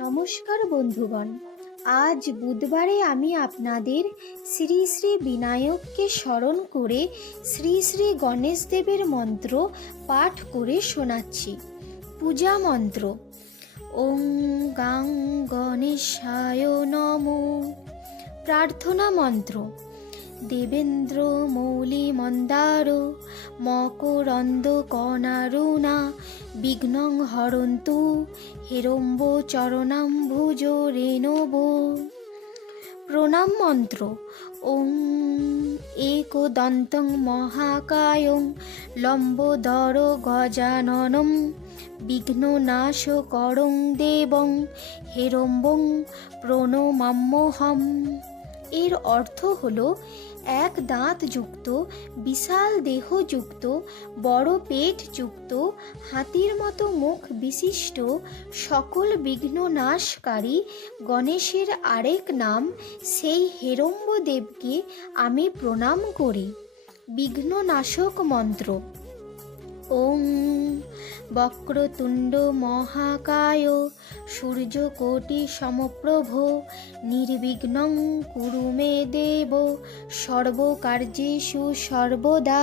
নমস্কার বন্ধুগণ। আজ বুধবারে আমি আপনাদের শ্রী শ্রী বিনায়ককে স্মরণ করে শ্রী শ্রী গণেশ দেবের মন্ত্র পাঠ করে শোনাচ্ছি। পূজা মন্ত্র। ওং গাং গণেশায় নমো। প্রার্থনা মন্ত্র। দেবেন্দ্র মৌলি মন্দার মকরন্দ কণারুণা বিঘ্নং হরন্তু হেরম্ব চরণাম্ভুজ রেণব। প্রণাম মন্ত্র। ওং একদন্তং মহাকায়ং লম্বোদর গজাননম বিঘ্ননাশকরং দেবং হেরম্বং প্রণমাম্যহম। এর অর্থ হলো এক দাঁত যুক্ত, বিশাল দেহযুক্ত, বড় পেট যুক্ত, হাতির মতো মুখ বিশিষ্ট, সকল বিঘ্ন নাশকারী গণেশের আরেক নাম সেই হেরম্ব দেবকে আমি প্রণাম করি। বিঘ্ননাশক মন্ত্র। ওং বক্রতুণ্ড মহাকায় সূর্যকোটি সমপ্রভ নির্বিঘ্নং কুরু মে দেব সর্বকার্যেষু সর্বদা।